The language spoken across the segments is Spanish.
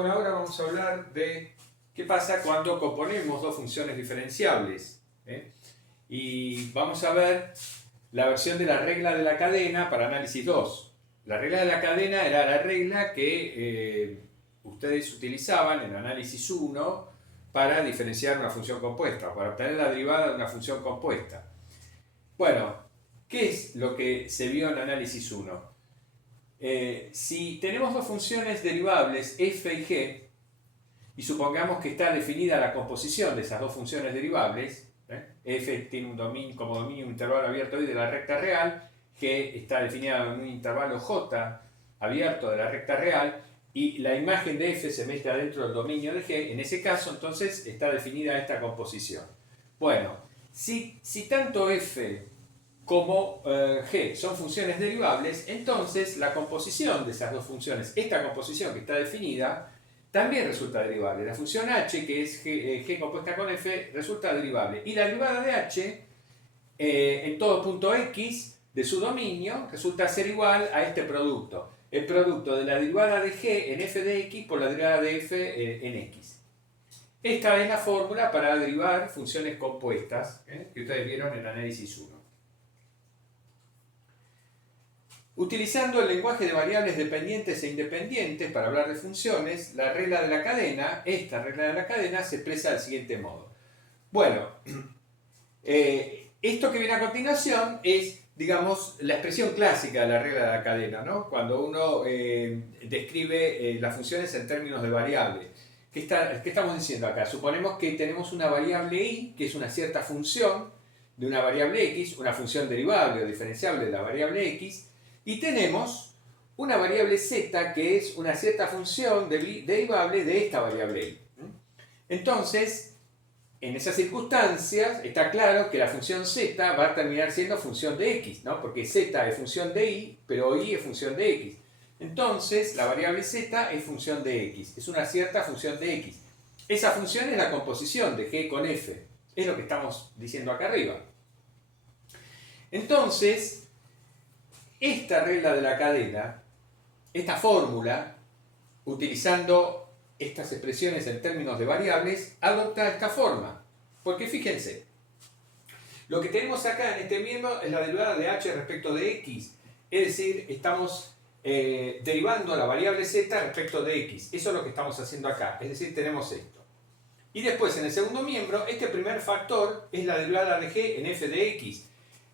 Bueno, ahora vamos a hablar de qué pasa cuando componemos dos funciones diferenciables. Y vamos a ver la versión de la regla de la cadena para análisis 2. La regla de la cadena era la regla que ustedes utilizaban en análisis 1 para diferenciar una función compuesta, para obtener la derivada de una función compuesta. Bueno, ¿qué es lo que se vio en análisis 1? Si tenemos dos funciones derivables f y g, y supongamos que está definida la composición de esas dos funciones derivables, f tiene como dominio un intervalo abierto y de la recta real, g está definida en un intervalo j abierto de la recta real, y la imagen de f se mete adentro del dominio de g, en ese caso entonces está definida esta composición. Bueno, si tanto f como g son funciones derivables, entonces la composición de esas dos funciones, esta composición que está definida, también resulta derivable. La función h, que es g compuesta con f, resulta derivable. Y la derivada de h en todo punto x de su dominio resulta ser igual a este producto. El producto de la derivada de g en f de x por la derivada de f en x. Esta es la fórmula para derivar funciones compuestas que ustedes vieron en análisis 1. Utilizando el lenguaje de variables dependientes e independientes para hablar de funciones, la regla de la cadena, esta regla de la cadena, se expresa del siguiente modo. Bueno, esto que viene a continuación es, digamos, la expresión clásica de la regla de la cadena, ¿no? Cuando uno describe las funciones en términos de variable. ¿Qué estamos diciendo acá? Suponemos que tenemos una variable y, que es una cierta función de una variable x, una función derivable o diferenciable de la variable x, y tenemos una variable z que es una cierta función derivable de esta variable y. Entonces, en esas circunstancias está claro que la función z va a terminar siendo función de x, ¿no? Porque z es función de y, pero y es función de x. Entonces, la variable z es función de x, es una cierta función de x. Esa función es la composición de g con f, es lo que estamos diciendo acá arriba. Entonces, esta regla de la cadena, esta fórmula, utilizando estas expresiones en términos de variables, adopta esta forma. Porque fíjense, lo que tenemos acá en este miembro es la derivada de h respecto de x. Es decir, estamos derivando la variable z respecto de x. Eso es lo que estamos haciendo acá. Es decir, tenemos esto. Y después, en el segundo miembro, este primer factor es la derivada de g en f de x.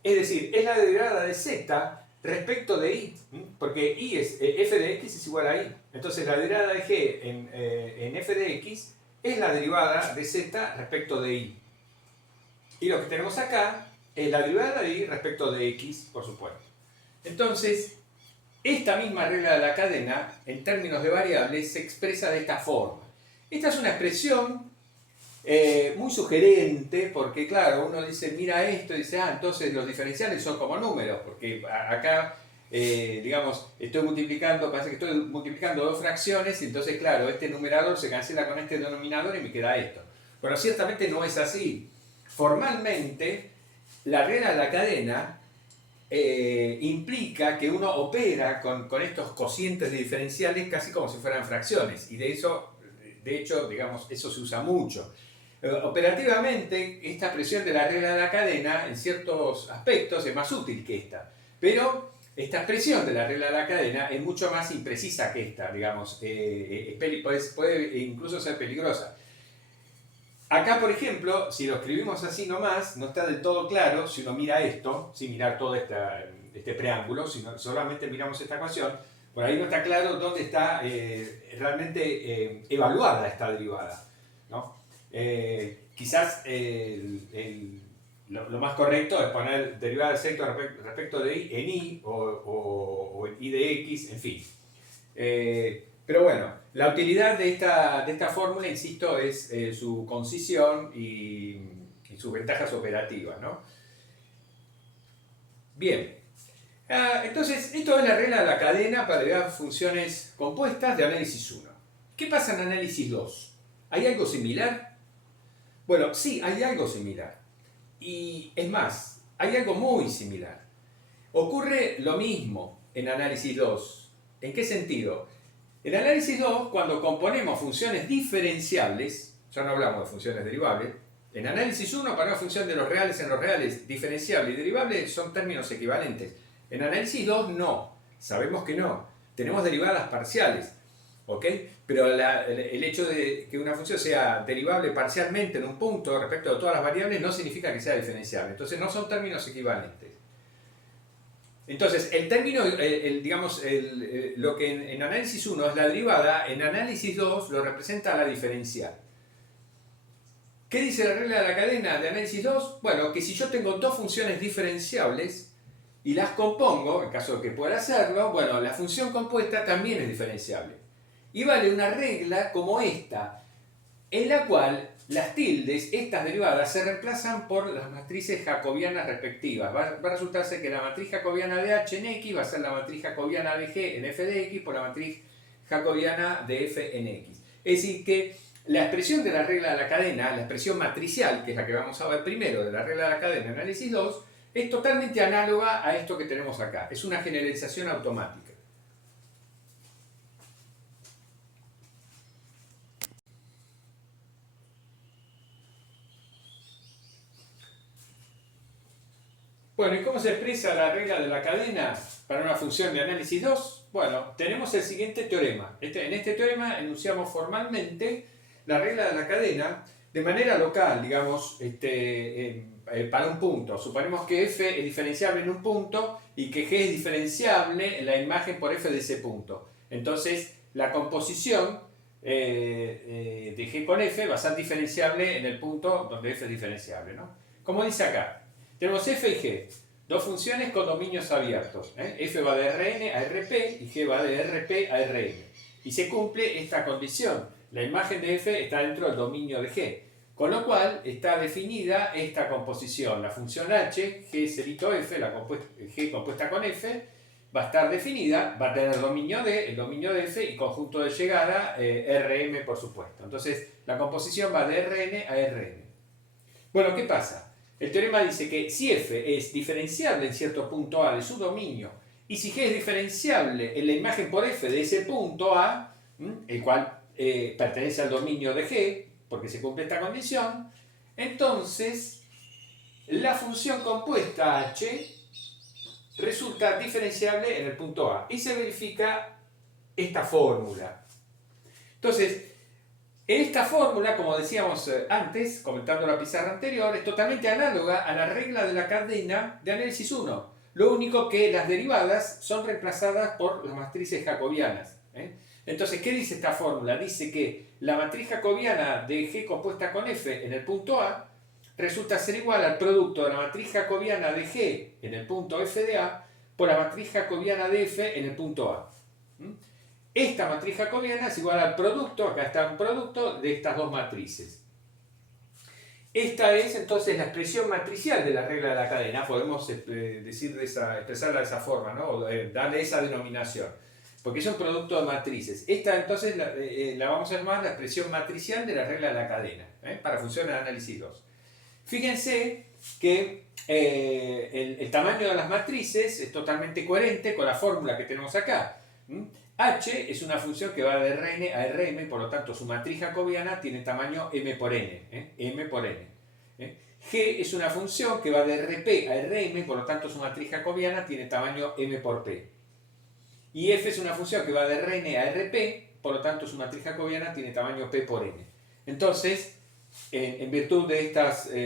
Es decir, es la derivada de z respecto de y, porque y es f de x es igual a y. Entonces la derivada de g en f de x es la derivada de z respecto de y. Y lo que tenemos acá es la derivada de y respecto de x, por supuesto. Entonces, esta misma regla de la cadena, en términos de variables, se expresa de esta forma. Esta es una expresión muy sugerente, porque claro, uno dice, mira esto, y dice, entonces los diferenciales son como números, porque acá, digamos, parece que estoy multiplicando dos fracciones, y entonces claro, este numerador se cancela con este denominador y me queda esto. Pero ciertamente no es así. Formalmente, la regla de la cadena implica que uno opera con estos cocientes de diferenciales casi como si fueran fracciones, y de hecho, digamos, eso se usa mucho. Operativamente, esta expresión de la regla de la cadena, en ciertos aspectos, es más útil que esta. Pero esta expresión de la regla de la cadena es mucho más imprecisa que esta, digamos. Puede incluso ser peligrosa. Acá, por ejemplo, si lo escribimos así nomás, no está del todo claro si uno mira esto, sin mirar todo este preámbulo, si solamente miramos esta ecuación, por ahí no está claro dónde está realmente evaluada esta derivada, ¿no? Quizás lo más correcto es poner derivada de z respecto de y en y o en y de x, en fin. Pero bueno, la utilidad de esta fórmula, insisto, es su concisión y sus ventajas operativas, ¿no? Bien, entonces esto es la regla de la cadena para derivar funciones compuestas de análisis 1. ¿Qué pasa en análisis 2? ¿Hay algo similar? Bueno, sí, hay algo similar. Y es más, hay algo muy similar. Ocurre lo mismo en análisis 2. ¿En qué sentido? En análisis 2, cuando componemos funciones diferenciables, ya no hablamos de funciones derivables, en análisis 1, para una función de los reales en los reales, diferenciable y derivable son términos equivalentes. En análisis 2, no. Sabemos que no. Tenemos derivadas parciales. ¿Ok? Pero el hecho de que una función sea derivable parcialmente en un punto respecto de todas las variables no significa que sea diferenciable. Entonces no son términos equivalentes. Entonces, el término, lo que en análisis 1 es la derivada, en análisis 2 lo representa la diferencial. ¿Qué dice la regla de la cadena de análisis 2? Bueno, que si yo tengo dos funciones diferenciables y las compongo, en caso de que pueda hacerlo, bueno, la función compuesta también es diferenciable. Y vale una regla como esta, en la cual las tildes, estas derivadas, se reemplazan por las matrices jacobianas respectivas. Va a resultarse que la matriz jacobiana de H en X va a ser la matriz jacobiana de G en F de X por la matriz jacobiana de F en X. Es decir, que la expresión de la regla de la cadena, la expresión matricial, que es la que vamos a ver primero de la regla de la cadena en análisis 2, es totalmente análoga a esto que tenemos acá. Es una generalización automática. Bueno, ¿y cómo se expresa la regla de la cadena para una función de análisis 2? Bueno, tenemos el siguiente teorema. En este teorema enunciamos formalmente la regla de la cadena de manera local, digamos, para un punto. Suponemos que f es diferenciable en un punto y que g es diferenciable en la imagen por f de ese punto. Entonces, la composición de g con f va a ser diferenciable en el punto donde f es diferenciable, ¿no? Como dice acá. Tenemos f y g, dos funciones con dominios abiertos. F va de Rn a Rp y g va de Rp a Rn. Y se cumple esta condición. La imagen de f está dentro del dominio de g. Con lo cual está definida esta composición. La función h, g cerito f, g compuesta con f, va a estar definida, va a tener dominio d, el dominio de f y conjunto de llegada Rm por supuesto. Entonces la composición va de Rn a Rn. Bueno, ¿qué pasa? El teorema dice que si f es diferenciable en cierto punto A de su dominio y si g es diferenciable en la imagen por f de ese punto A, el cual pertenece al dominio de g, porque se cumple esta condición, entonces la función compuesta h resulta diferenciable en el punto A y se verifica esta fórmula. Entonces, esta fórmula, como decíamos antes, comentando la pizarra anterior, es totalmente análoga a la regla de la cadena de análisis 1. Lo único que las derivadas son reemplazadas por las matrices jacobianas. Entonces, ¿qué dice esta fórmula? Dice que la matriz jacobiana de G compuesta con F en el punto A resulta ser igual al producto de la matriz jacobiana de G en el punto F de A por la matriz jacobiana de F en el punto A. Esta matriz jacobiana es igual al producto, acá está un producto de estas dos matrices. Esta es entonces la expresión matricial de la regla de la cadena, podemos expresarla de esa forma, ¿no? O darle esa denominación, porque es un producto de matrices. Esta entonces la vamos a llamar la expresión matricial de la regla de la cadena, para funciones de análisis 2. Fíjense que el tamaño de las matrices es totalmente coherente con la fórmula que tenemos acá. H es una función que va de Rn a Rm, por lo tanto su matriz jacobiana tiene tamaño m por n. M por n. G es una función que va de Rp a Rm, por lo tanto su matriz jacobiana tiene tamaño m por p. Y F es una función que va de Rn a Rp, por lo tanto su matriz jacobiana tiene tamaño p por n. Entonces, en virtud de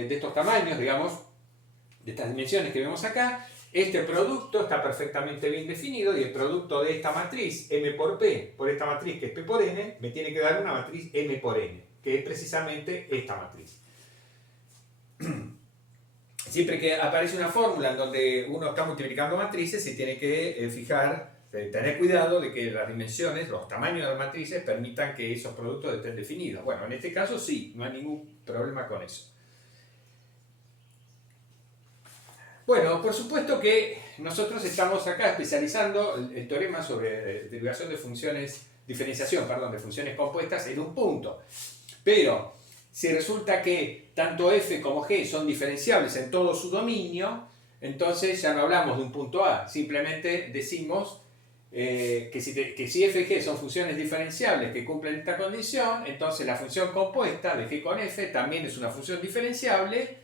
estos tamaños, digamos, de estas dimensiones que vemos acá, este producto está perfectamente bien definido y el producto de esta matriz m por p por esta matriz que es p por n me tiene que dar una matriz m por n, que es precisamente esta matriz. Siempre que aparece una fórmula en donde uno está multiplicando matrices, se tiene que tener cuidado de que las dimensiones, los tamaños de las matrices permitan que esos productos estén definidos. Bueno, en este caso sí, no hay ningún problema con eso. Bueno, por supuesto que nosotros estamos acá especializando el teorema sobre derivación de funciones, diferenciación, perdón, de funciones compuestas en un punto. Pero si resulta que tanto f como g son diferenciables en todo su dominio, entonces ya no hablamos de un punto A, simplemente decimos que si f y g son funciones diferenciables que cumplen esta condición, entonces la función compuesta de g con f también es una función diferenciable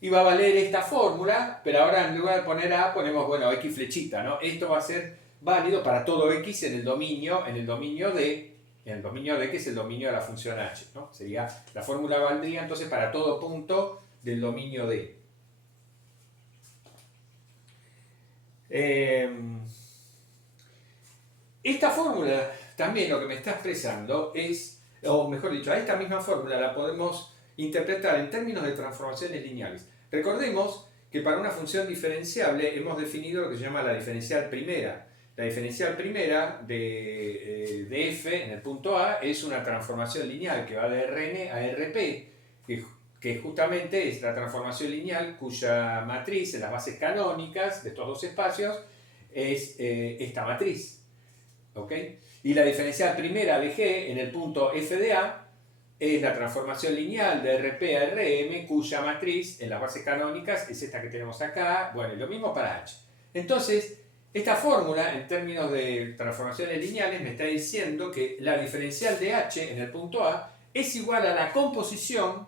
y va a valer esta fórmula, pero ahora en lugar de poner a ponemos, bueno, x flechita, ¿no? Esto va a ser válido para todo x en el dominio D, que es el dominio de la función h, ¿no? Sería, la fórmula valdría entonces para todo punto del dominio D. Esta fórmula también lo que me está expresando es, o mejor dicho, a esta misma fórmula la podemos interpretar en términos de transformaciones lineales. Recordemos que para una función diferenciable hemos definido lo que se llama la diferencial primera. La diferencial primera de f en el punto A es una transformación lineal que va de Rn a Rp, que justamente es la transformación lineal cuya matriz en las bases canónicas de estos dos espacios es esta matriz. ¿Okay? Y la diferencial primera de G en el punto f de A es la transformación lineal de Rp a Rm cuya matriz en las bases canónicas es esta que tenemos acá. Bueno, y lo mismo para H. Entonces, esta fórmula en términos de transformaciones lineales me está diciendo que la diferencial de H en el punto A es igual a la composición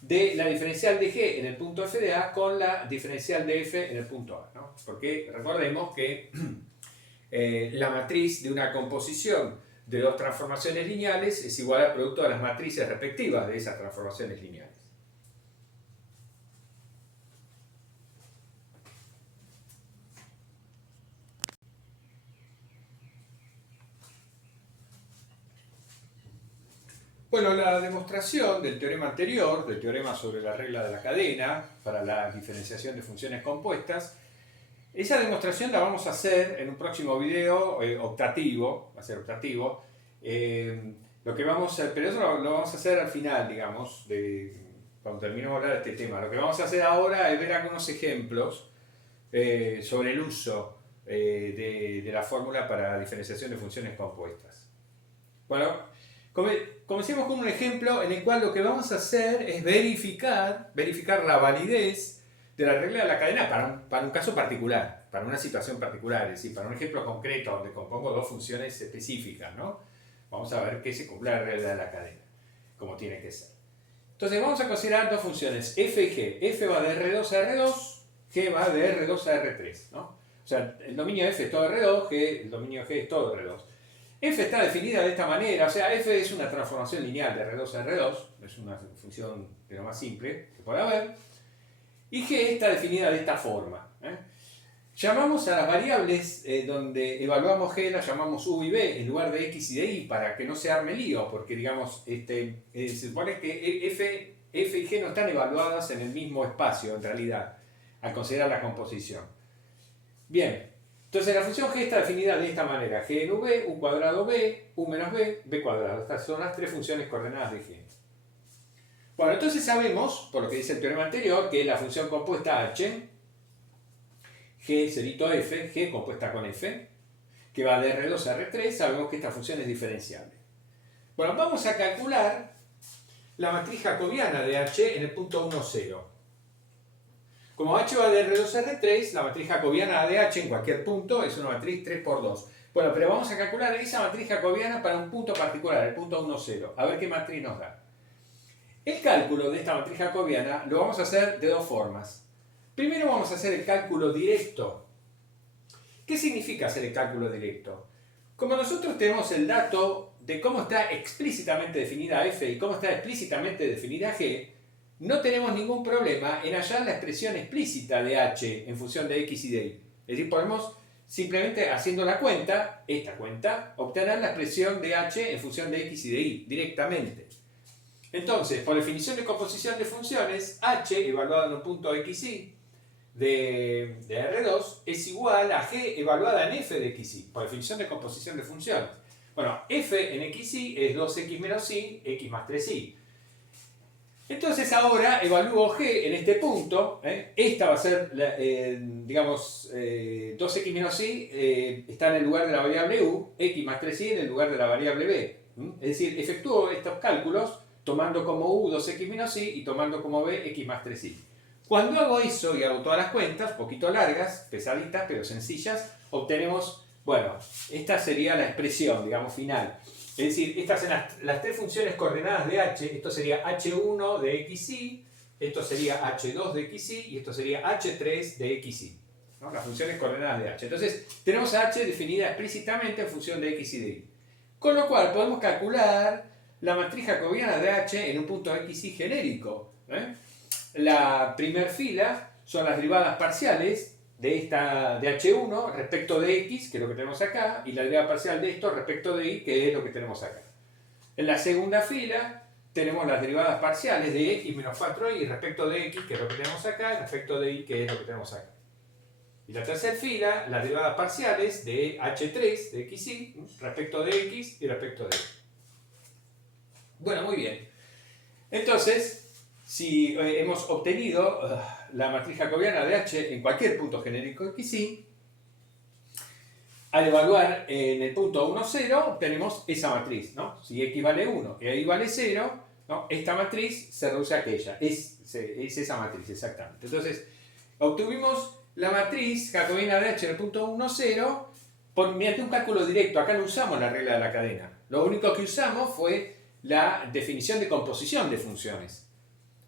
de la diferencial de G en el punto f de A con la diferencial de f en el punto A, ¿no? Porque recordemos que la matriz de una composición de dos transformaciones lineales es igual al producto de las matrices respectivas de esas transformaciones lineales. Bueno, la demostración del teorema anterior, del teorema sobre la regla de la cadena para la diferenciación de funciones compuestas, esa demostración la vamos a hacer en un próximo video optativo, va a ser optativo. Lo que vamos a, pero eso lo vamos a hacer al final, digamos, cuando terminemos de hablar de este tema. Lo que vamos a hacer ahora es ver algunos ejemplos sobre el uso de la fórmula para diferenciación de funciones compuestas. Bueno, comencemos con un ejemplo en el cual lo que vamos a hacer es verificar la validez de la regla de la cadena para un caso particular, para una situación particular, es decir, para un ejemplo concreto donde compongo dos funciones específicas, ¿no? Vamos a ver que se cumple la regla de la cadena, como tiene que ser. Entonces vamos a considerar dos funciones, f y g. F va de R2 a R2, g va de R2 a R3, ¿no? O sea, el dominio f es todo R2, el dominio g es todo R2. F está definida de esta manera, o sea, f es una transformación lineal de R2 a R2, es una función de lo más simple que puede haber. Y G está definida de esta forma. Llamamos a las variables donde evaluamos G, las llamamos U y B en lugar de X y de Y para que no se arme lío, porque digamos, se supone que F y G no están evaluadas en el mismo espacio en realidad, al considerar la composición. Bien, entonces la función G está definida de esta manera, G en V, U cuadrado B, U menos B, B cuadrado. Estas son las tres funciones coordenadas de G. Bueno, entonces sabemos, por lo que dice el teorema anterior, que la función compuesta H, G cerito F, G compuesta con F, que va de R2 a R3, sabemos que esta función es diferenciable. Bueno, vamos a calcular la matriz jacobiana de H en el punto 1, 0. Como H va de R2 a R3, la matriz jacobiana de H en cualquier punto es una matriz 3 por 2. Bueno, pero vamos a calcular esa matriz jacobiana para un punto particular, el punto 1, 0. A ver qué matriz nos da. El cálculo de esta matriz jacobiana lo vamos a hacer de dos formas. Primero vamos a hacer el cálculo directo. ¿Qué significa hacer el cálculo directo? Como nosotros tenemos el dato de cómo está explícitamente definida f y cómo está explícitamente definida g, no tenemos ningún problema en hallar la expresión explícita de h en función de x y de y. Es decir, podemos simplemente haciendo la cuenta, esta cuenta, obtener la expresión de h en función de x y de y directamente. Entonces, por definición de composición de funciones, h evaluada en un punto xy de R2 es igual a g evaluada en f de xy, por definición de composición de funciones. Bueno, f en xy es 2x menos y, x más 3y. Entonces ahora evalúo g en este punto, esta va a ser, digamos, 2x menos y está en el lugar de la variable u, x más 3y en el lugar de la variable b. Es decir, efectúo estos cálculos tomando como u 2x menos y tomando como b x más 3y. Cuando hago eso y hago todas las cuentas, poquito largas, pesaditas, pero sencillas, obtenemos Bueno, esta sería la expresión, digamos, final. Es decir, estas son las tres funciones coordenadas de h. Esto sería h1 de xy, esto sería h2 de xy y esto sería h3 de xy, ¿no? Las funciones coordenadas de h. Entonces, tenemos a h definida explícitamente en función de x y de y. Con lo cual, podemos calcular la matriz jacobiana de h en un punto xy genérico. La primera fila son las derivadas parciales de h1 respecto de x, que es lo que tenemos acá, y la derivada parcial de esto respecto de y, que es lo que tenemos acá. En la segunda fila tenemos las derivadas parciales de x menos 4y respecto de x, que es lo que tenemos acá, respecto de y, que es lo que tenemos acá. Y la tercera fila, las derivadas parciales de h3 de xy respecto de x y respecto de y. Bueno, muy bien. Entonces, si hemos obtenido la matriz jacobiana de h en cualquier punto genérico xy, al evaluar en el punto 1, 0, obtenemos esa matriz, ¿no? Si x vale 1 y y vale 0, ¿no? Esta matriz se reduce a aquella. Es esa matriz, exactamente. Entonces, obtuvimos la matriz jacobiana de h en el punto 1, 0 mediante un cálculo directo. Acá no usamos la regla de la cadena. Lo único que usamos fue la definición de composición de funciones.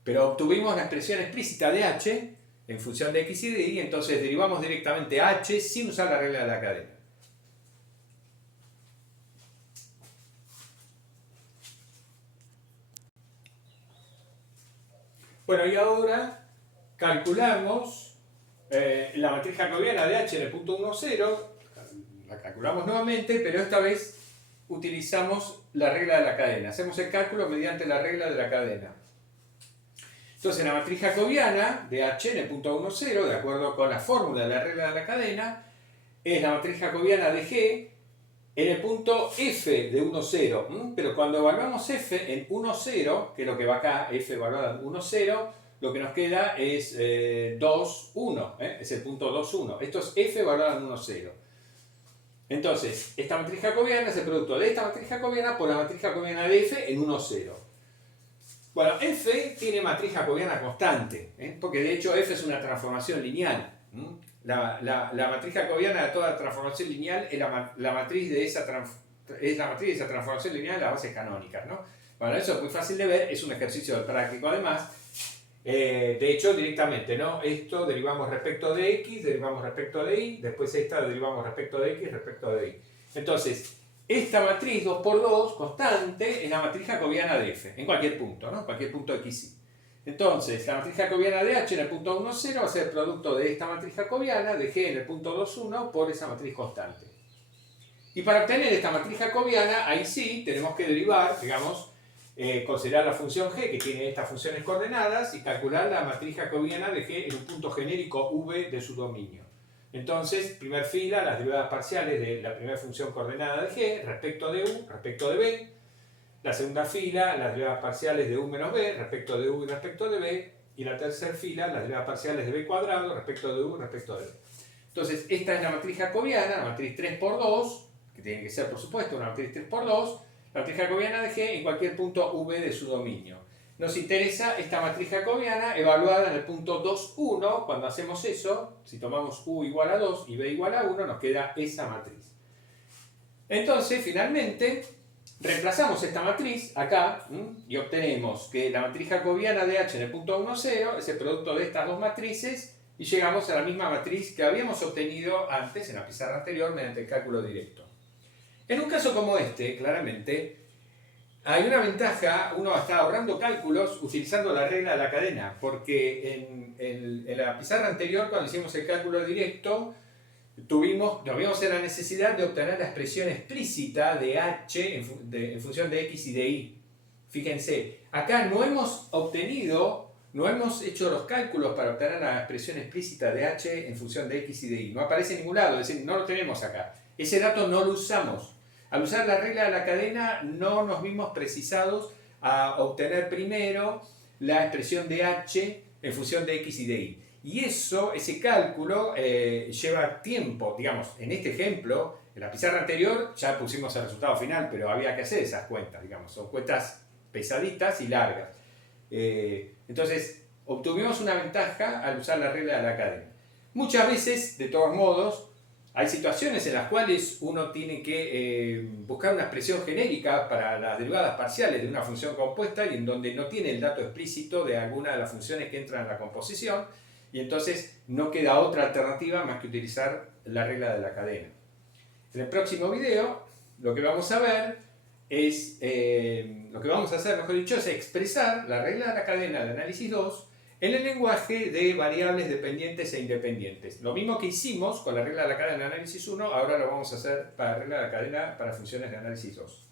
Pero obtuvimos la expresión explícita de h en función de x y de y, entonces derivamos directamente a h sin usar la regla de la cadena. Bueno, y ahora calculamos la matriz jacobiana de h en el punto 1, 0. La calculamos nuevamente, pero esta vez utilizamos la regla de la cadena. Hacemos el cálculo mediante la regla de la cadena. Entonces, la matriz jacobiana de h en el punto 1, 0, de acuerdo con la fórmula de la regla de la cadena, es la matriz jacobiana de g en el punto f de 1, 0. Pero cuando evaluamos f en 1, 0, que es lo que va acá, f evaluada en 1, 0, lo que nos queda es 2, 1. Es el punto 2, 1. Esto es f evaluada en 1, 0. Entonces, esta matriz jacobiana es el producto de esta matriz jacobiana por la matriz jacobiana de f en 1, 0. Bueno, f tiene matriz jacobiana constante, porque de hecho f es una transformación lineal. La matriz jacobiana de toda transformación lineal es la matriz de esa transformación lineal de las bases canónicas, ¿no? Bueno, eso es muy fácil de ver, es un ejercicio práctico además. De hecho, directamente, ¿no? Esto derivamos respecto de x, derivamos respecto de y, después esta derivamos respecto de x, respecto de y. Entonces, esta matriz 2 por 2 constante es la matriz jacobiana de f, en cualquier punto, ¿no? Cualquier punto xy. Entonces, la matriz jacobiana de h en el punto 1, 0 va a ser el producto de esta matriz jacobiana, de g en el punto 2, 1, por esa matriz constante. Y para obtener esta matriz jacobiana, ahí sí, tenemos que derivar, digamos, considerar la función g, que tiene estas funciones coordenadas, y calcular la matriz jacobiana de g en un punto genérico v de su dominio. Entonces, primer fila, las derivadas parciales de la primera función coordenada de g respecto de u, respecto de b. La segunda fila, las derivadas parciales de u menos b respecto de u y respecto de b. Y la tercera fila, las derivadas parciales de b cuadrado respecto de u respecto de b. Entonces, esta es la matriz jacobiana, la matriz 3 por 2, que tiene que ser, por supuesto, una matriz 3 por 2, la matriz jacobiana de g en cualquier punto v de su dominio. Nos interesa esta matriz jacobiana evaluada en el punto 2, 1. Cuando hacemos eso, si tomamos u igual a 2 y b igual a 1, nos queda esa matriz. Entonces, finalmente, reemplazamos esta matriz acá y obtenemos que la matriz jacobiana de h en el punto 1, 0 es el producto de estas dos matrices y llegamos a la misma matriz que habíamos obtenido antes en la pizarra anterior mediante el cálculo directo. En un caso como este, claramente, hay una ventaja, uno está ahorrando cálculos utilizando la regla de la cadena, porque en la pizarra anterior, cuando hicimos el cálculo directo, nos vimos en la necesidad de obtener la expresión explícita de h en función de x y de y. Fíjense, acá no hemos hecho los cálculos para obtener la expresión explícita de h en función de x y de y. No aparece en ningún lado, es decir, no lo tenemos acá. Ese dato no lo usamos. Al usar la regla de la cadena no nos vimos precisados a obtener primero la expresión de h en función de x y de y. Y ese cálculo lleva tiempo, digamos, en este ejemplo, en la pizarra anterior ya pusimos el resultado final, pero había que hacer esas cuentas, digamos, son cuentas pesaditas y largas. Entonces, obtuvimos una ventaja al usar la regla de la cadena. Muchas veces, de todos modos, Hay situaciones en las cuales uno tiene que buscar una expresión genérica para las derivadas parciales de una función compuesta y en donde no tiene el dato explícito de alguna de las funciones que entran en la composición, y entonces no queda otra alternativa más que utilizar la regla de la cadena. En el próximo video lo que vamos a ver es, lo que vamos a hacer, mejor dicho, es expresar la regla de la cadena de análisis 2 en el lenguaje de variables dependientes e independientes. Lo mismo que hicimos con la regla de la cadena de análisis 1, ahora lo vamos a hacer para la regla de la cadena para funciones de análisis 2.